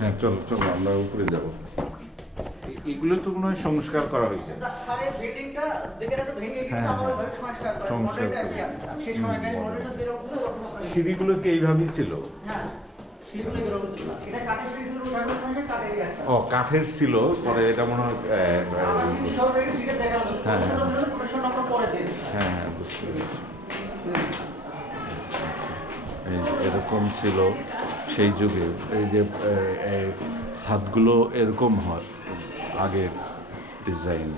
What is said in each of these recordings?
হ্যাঁ চলো চলো আমরা উপরে যাব। এগুলো তো কোনো হয় সংস্কার করা হয়েছে। হ্যাঁ, হ্যাঁ। সিঁড়িগুলো কি এইভাবেই ছিল? হ্যাঁ সেগুলো এরকম ছিল। এটা কাঠের সিঁড়ি ছিল ওঠানোর সময় কাঠেরই আছে। ও কাঠের ছিল পরে এটা মনে হয় হ্যাঁ, হ্যাঁ। হ্যাঁ হ্যাঁ বুঝতে পেরেছি। এরকম ছিল সেই যুগে। এই যে এ, এ, ছাদগুলো এরকম হয় আগের ডিজাইন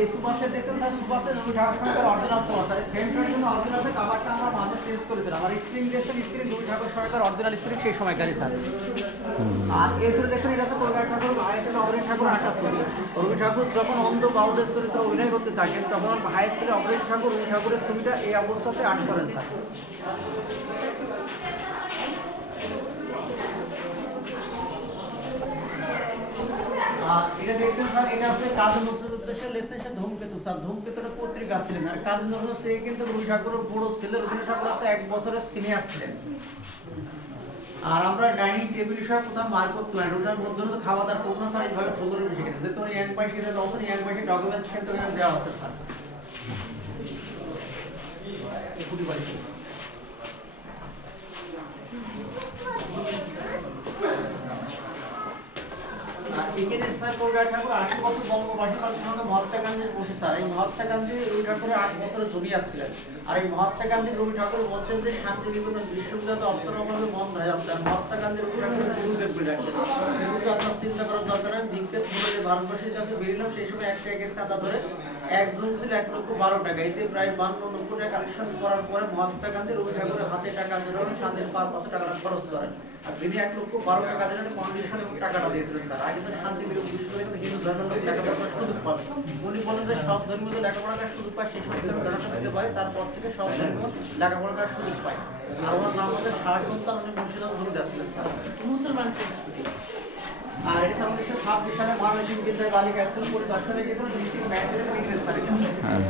এই সুপারসেট দেখতেন স্যার সুপারসেট ওই ঢাকা সরকার অরিজিনাল সুপার স্যার ফ্রেমটার জন্য অরিজিনাল স্যার কাভারটা আমরা মাঝে চেঞ্জ করেছিলাম। আর স্ক্রিন দেখছেন স্ক্রিন দুই ঢাকা সরকার অরিজিনাল স্ক্রিন সেই সময়কারী স্যার আর এই ছবি দেখছেন এটা তো কলকাতা ঠাকুর ছিল অবনীশ ঠাকুর আঁকা ছবি। রবি ঠাকুর যখন অন্ধ বাউলের চরিত্রে অভিনয় করতে থাকেন তখন ভাইয়ের ছিল অবনীশ ঠাকুর রবি ঠাকুরের ছবিটা এই অবস্থাতে আর্ট করেন স্যার আর এটা দেখছেন স্যার, এটা হচ্ছে কাজী নজরুল উদ্দেশ্যে লেখছেন সে স্যার, ধূমকেতুটা পত্রিকা ছিলেন আর কাজী নজরুল, সে কিন্তু রবি ঠাকুরের বড় ছেলে রবীন্দ্র ঠাকুর হচ্ছে এক বছরের সিনিয়র ছিলেন। আর আমরা ডাইনিং টেবিল সহ কোথাও মার করতে পারি ওটার মধ্যে খাওয়া দাওয়ার প্রোগ্রাম স্যার, এইভাবে ফলোরে বসে গেছে। ওর ইয়াং বাইশ গেছে দশ ইয়াং বাইশে ডকুমেন্টস সেন্টার দেওয়া আছে স্যার একুটি বাড়ি আর এখানে স্যার আসছিলেন। আর এই মহাত্মা গান্ধী রবি ঠাকুর যে শান্তিনিকেতন বিশ্ববিদ্যালয় অর্থের বন্ধ হয়ে যাচ্ছে। আর মহাত্মা গান্ধী রবি আপনার চিন্তা করার দরকার ভারতবর্ষের কাছে বেরিলাম সেই সময় একটা চাঁদা ধরে একজন ছিল এক লক্ষ বারো টাকা। এতে প্রায় বান্ন নব্বই টাকা কালেকশন করার পরে মহাত্মা গান্ধী রবি ঠাকুরের হাতে টাকা দিলেন শান্তির পার পাশে টাকাটা খরচ করেন। আর যিনি এক লক্ষ বারো টাকা দিলেন কন্ডিশনে টাকাটা দিয়েছিলেন স্যার। আগে তো শান্তি বিরোধ বিশ্ববিদ্যালয় হিন্দু ধর্মের সুযোগ পাবে উনি বলেন যে সব ধর্মীয় তো লেখাপড়া সুযোগ পায়, সেই সময় ধর্ম লেখাপড়া দিতে পারে, তারপর থেকে সব ধর্মীয় লেখাপড়া করার সুযোগ পায়। আর ওনার নাম হচ্ছে শাহ সন্তান উনি মুর্শিদাবাদ ধরে আসছিলেন স্যার। মুসলমান। আর এটা ইংরেজ স্যার হ্যাঁ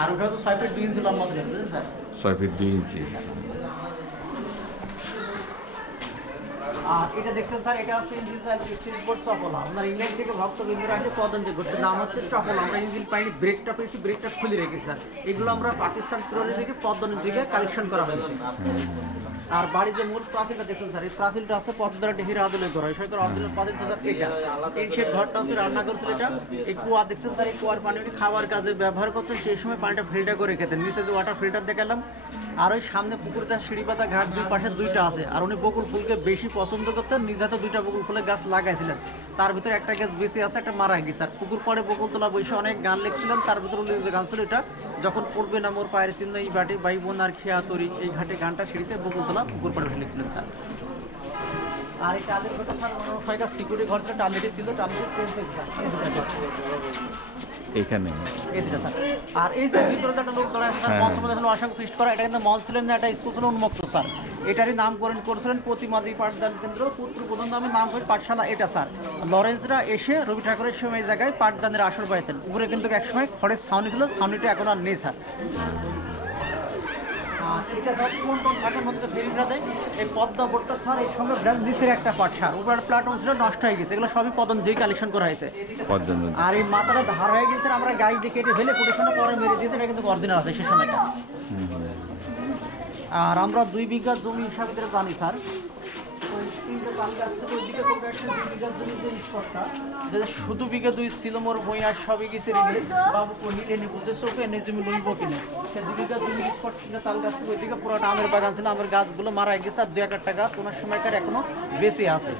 আর ওটা তো ছয় ফিট দুই ইঞ্চি লম্বা ছিল বুঝলেন স্যার ছয় ফিট দুই ইঞ্চি আর এটা দেখছেন স্যার এটা হচ্ছে ইঞ্জিন চাইল স্টিল বোর্ড চপলা আপনার ইংল্যান্ড থেকে ভক্ত বিন্দুরা আসে নাম হচ্ছে চপলা আমরা ইঞ্জিন পাইনি ব্রেকটা পেয়েছি ব্রেকটা খুলে রেখেছি স্যার এগুলো আমরা পাকিস্তান থেকে কালেকশন করা হয়েছে। আর বাড়ির যে মূল প্রাচীলটা দেখছেন স্যার, এই প্রাচীলটা হচ্ছে পদ্মারা ডিহির আদলে ঘর সরকার আদলের প্রাচীল স্যার এটা। এই সে ঘরটা হচ্ছে রান্না করছিল এটা। এই কুয়া দেখছেন স্যার, এই কুয়ার পানি খাওয়ার কাজে ব্যবহার করতেন। সেই সময় পানিটা ফিল্টার করে খেতেন। নিচে যে ওয়াটার ফিল্টার দেখালাম আর ওই সামনে পুকুরটা, সিঁড়িপাতা ঘাট দুই পাশে দুইটা আছে। আর উনি বকুল ফুলকে বেশি পছন্দ করতেন নির্ধারিত দুইটা বকুল ফুলের গাছ লাগাইছিলেন। তার ভিতরে একটা গাছ বেশি আছে, একটা মারা গেছে। আর পুকুর পরে বকুল তোলা বসে অনেক গান লিখছিলেন। তার ভিতরে উনি যে গান ছিল এটা, যখন পড়বে না মোর পায়ের চিহ্ন, এই বাটি বাই বোন আর খেয়া তরি। এই ঘাটে গানটা সিঁড়িতে বকুল তোলা পুকুর পরে লিখছিলেন স্যার। আর এই কাজের ভেতর স্যার কয়েকটা সিকিউরিটি ঘর ছিল টালিটি ছিল টালিটি এখানে? এই দুটো স্যার। আর এই যে ভিতরে একটা লোক দাঁড়ায় আছে, স্যার। মঞ্চ অসংখ্য ফিস্ট করা এটা কিন্তু মল ছিলেন না একটা স্কুল ছিল উন্মুক্ত স্যার। এটারই নামকরণ করেছিলেন প্রতিমাদি পাঠদান কেন্দ্র পুত্র প্রধান নামে নাম হয় পাঠশালা এটা স্যার। লরেন্সরা এসে রবি ঠাকুরের সময় এই জায়গায় পাঠদানের আসর পাইতেন উপরে কিন্তু একসময় খড়ের ছাউনি ছিল ছাউনিটা এখন আর নেই স্যার। এটা স্যার কোন থাকার মধ্যে ফেরিরা দেয় এই পদ্মা বোর্ডটা স্যার এই সঙ্গে ব্রাঞ্চ একটা পাট সার ছিল নষ্ট হয়ে গেছে এগুলো সবই কালেকশন করা হয়েছে। আর এই মাথাটা ধার হয়ে গেছে আমরা গাছ দিয়ে কেটে ফেলে কোটেশনে পরে মেরে দিয়েছে এটা কিন্তু অরিজিনাল আছে সে সময়টা। আর আমরা দুই বিঘা জমি হিসাবে জানি স্যার একটা দুই শুধু বিঘা দুই ছিল, মোর বই আর সবই গেছে বাবু কহিলে নি বুঝে, চোখে লইব কিনে। সে দুই বিঘা স্পট ছিল তাল গাছ আমের বাগান ছিল, আমের গাছগুলো মারা গেছে, আর দুই এক টাকা ওনার সময়কার এখনও বেশি আছে।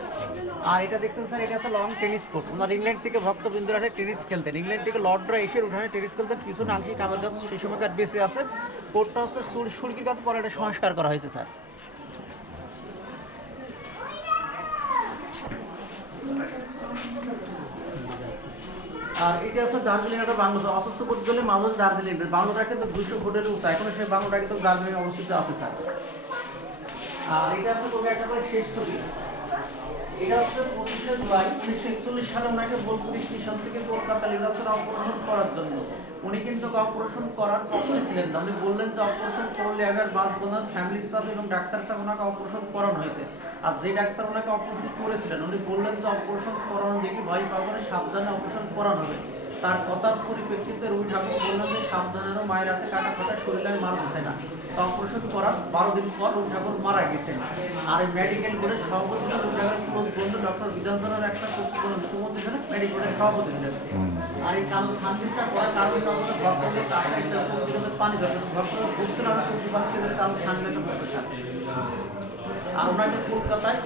আর এটা দেখছেন স্যার, এটা হচ্ছে লং টেনিস কোর্ট। ওনার ইংল্যান্ড থেকে ভক্তবৃন্দরা আসে টেনিস খেলতেন। ইংল্যান্ড থেকে লর্ডরা এসে উঠানে টেনিস খেলতেন, পিছনে আংশিক আমের গাছ সেই সময়কার বেশি আছে। কোর্টটা হচ্ছে সুর- সুরকির কাছে পরে এটা সংস্কার করা হয়েছে, স্যার। আর এটা হচ্ছে দার্জিলিং একটা বাংলো অসুস্থ করতে গেলে মানুষ দার্জিলিং বাংলোটা কিন্তু দুশো ফুটের উঁচা। এখন সেই বাংলোটা কিন্তু দার্জিলিং অবস্থিত আছে, স্যার। আর এটা হচ্ছে তোকে একটা শেষ ছবি। এটা হচ্ছে পঁচিশে জুলাই উনিশশো একচল্লিশ সালে ওনাকে বোলপুর স্টেশন থেকে কলকাতা নিয়ে অপারেশন করার জন্য। উনি কিন্তু অপারেশন করার পক্ষে ছিলেন না। উনি বললেন যে অপারেশন করলে এবার বাদ বোনার ফ্যামিলি স্টাফ এবং ডাক্তার স্যার ওনাকে অপারেশন করানো হয়েছে। আর যে ডাক্তার ওনাকে অপারেশন করেছিলেন, উনি বললেন যে অপারেশন করানো দেখি ভয় পাবো সাবধানে অপারেশন করানো হবে। তার কথার পরিপ্রেক্ষিতে রুই ঠাকুর বললেন যে সাবধানে মায়ের আছে কাটা ফাটা শরীরে মার দিছে না অপারেশন করার বারো দিন পর রুই ঠাকুর মারা গেছেন। আর মেডিকেল বোর্ডের সভাপতি রুই ঠাকুর ক্লোজ বন্ধু ডক্টর বিধানচন্দ্রের একটা মুখ্যমন্ত্রী ছিলেন মেডিকেল বোর্ডের সভাপতি ছিলেন। আর এই কালো সানপিসটা পরে কালো আমাদের ভক্তদের ভক্তদের পানি দরকার। ভক্তদের ভক্তরা আমরা সবজি বাচ্চাদের কালো সানপিসটা পড়তে থাকে আর ওনাকে কলকাতায়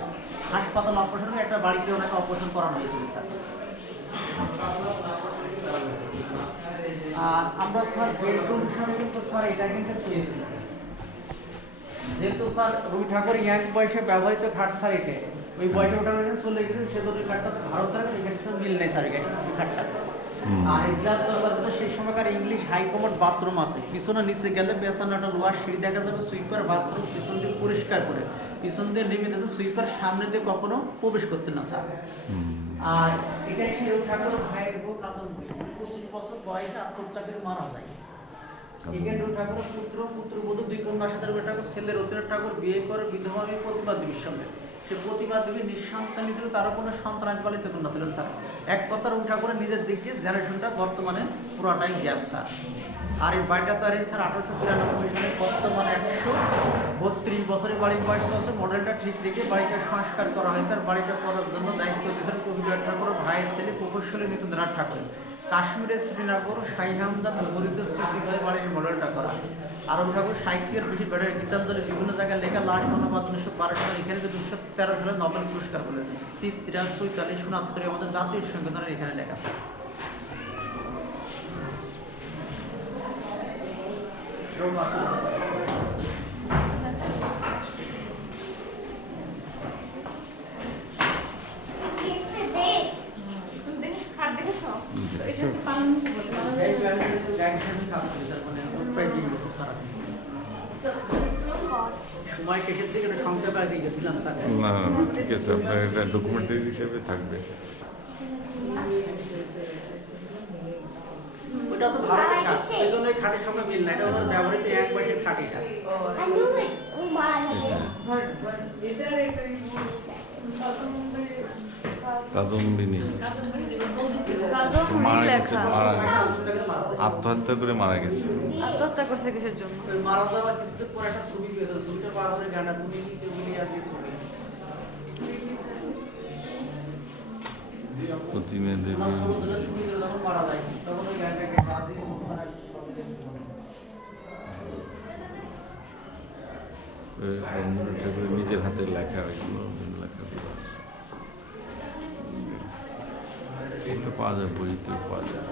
হাসপাতাল অপারেশন একটা বাড়িতে ওনাকে অপারেশন করানো হয়েছিল স্যার। আমরা স্যার বেডরুম হিসাবে কিন্তু স্যার এটা কিন্তু পেয়েছিলাম যেহেতু স্যার রবি ঠাকুর ইয়াং বয়সে ব্যবহৃত খাট স্যার এটা ওই বয়সে ওটা চলে গেছে সে ওই খাটটা ভারতের এখানে মিল নেই স্যার ওই খাটটা আর সেই সময়কার ইংলিশ হাইকমোড বাথরুম আছে। পিছনে নিচে গেলে পেছনে একটা লোহার সিঁড়ি দেখা যাবে সুইপার বাথরুম পিছন দিয়ে পরিষ্কার করে। পিছন দিয়ে নেমে যাতে সুইপার সামনে দিয়ে কখনো প্রবেশ করতে না স্যার। আর এটাই ছিল ঠাকুর ভাইয়ের বউ কাদম পঁচিশ বছর বয়সে আত্মহত্যা করে মারা যায়। ঠাকুর পুত্র পুত্রবধূ দুই কন্যা সাথে ঠাকুর ছেলের অতির ঠাকুর বিয়ে করে বিধবা বিপত্তি বা দেবীর সঙ্গে সে প্রতিমা দেবী নিঃসন্তান ছিল তারও কোনো সন্তান পালিত কন্যা ছিলেন স্যার। এক কথা রবি ঠাকুরের নিজের দিক জেনারেশনটা বর্তমানে পুরোটাই গ্যাপ, স্যার। আর এই বাড়িটা তো আর এই, স্যার, আঠারোশো তিরানব্বই সালে বর্তমানে একশো বত্রিশ বছরের বাড়ির বয়স চলছে। মডেলটা ঠিক রেখে বাড়িটা সংস্কার করা হয়েছে আর বাড়িটা করার জন্য দায়িত্ব দিয়েছেন কবিরাজ ঠাকুর, ভাইয়ের ছেলে প্রকৌশলী নীতিন্দ্রনাথ ঠাকুর। কাশ্মীরের শ্রীনগর শাহী হামদান নগরীতে স্মৃতি হয়ে বাড়ির মডেলটা করা। আরব ঠাকুর সাহিত্যের বেশি বেড়ে গীতাঞ্জলি, বিভিন্ন জায়গায় লেখা লাশ মনোবাদ উনিশশো বারো সালে এখানে তো উনিশশো তেরো সালে নোবেল পুরস্কার পেলেন চিত্রা, চৈতালি সোনাত্তরী আমাদের জাতীয় সংগঠনের এখানে লেখা আছে। Thank ব্যান্ডের যে গাইড হিসেবে কাজ করি তার মানে প্রায় দুই বছর সারা সময় শেষের দিকে একটা সংক্ষেপে আর দিকে দিলাম স্যার না ঠিক আছে আপনার এটা ডকুমেন্টারি হিসেবে থাকবে। ওইটা হচ্ছে ভারতের খাট এই জন্য খাটের সঙ্গে মিল না এটা ওদের ব্যবহৃত এক বয়সের খাট কাদম্বিনী। মারা গেছে মারা গেছে। আত্মহত্যা করে মারা গেছে। আত্মহত্যা করছে কিসের জন্য? মারা যাওয়ার কিছুদিন পর একটা ছবি পেয়েছিল ছবিটা পার করে গানটা তুমি কি কেউ আজকে ছবি। প্রতিমা দেবী। মারা যায়। তখন ওই গানটাকে নিজের হাতে লেখা ওইগুলো লেখাগুলো পাওয়া যায় বইতে পাওয়া যায়।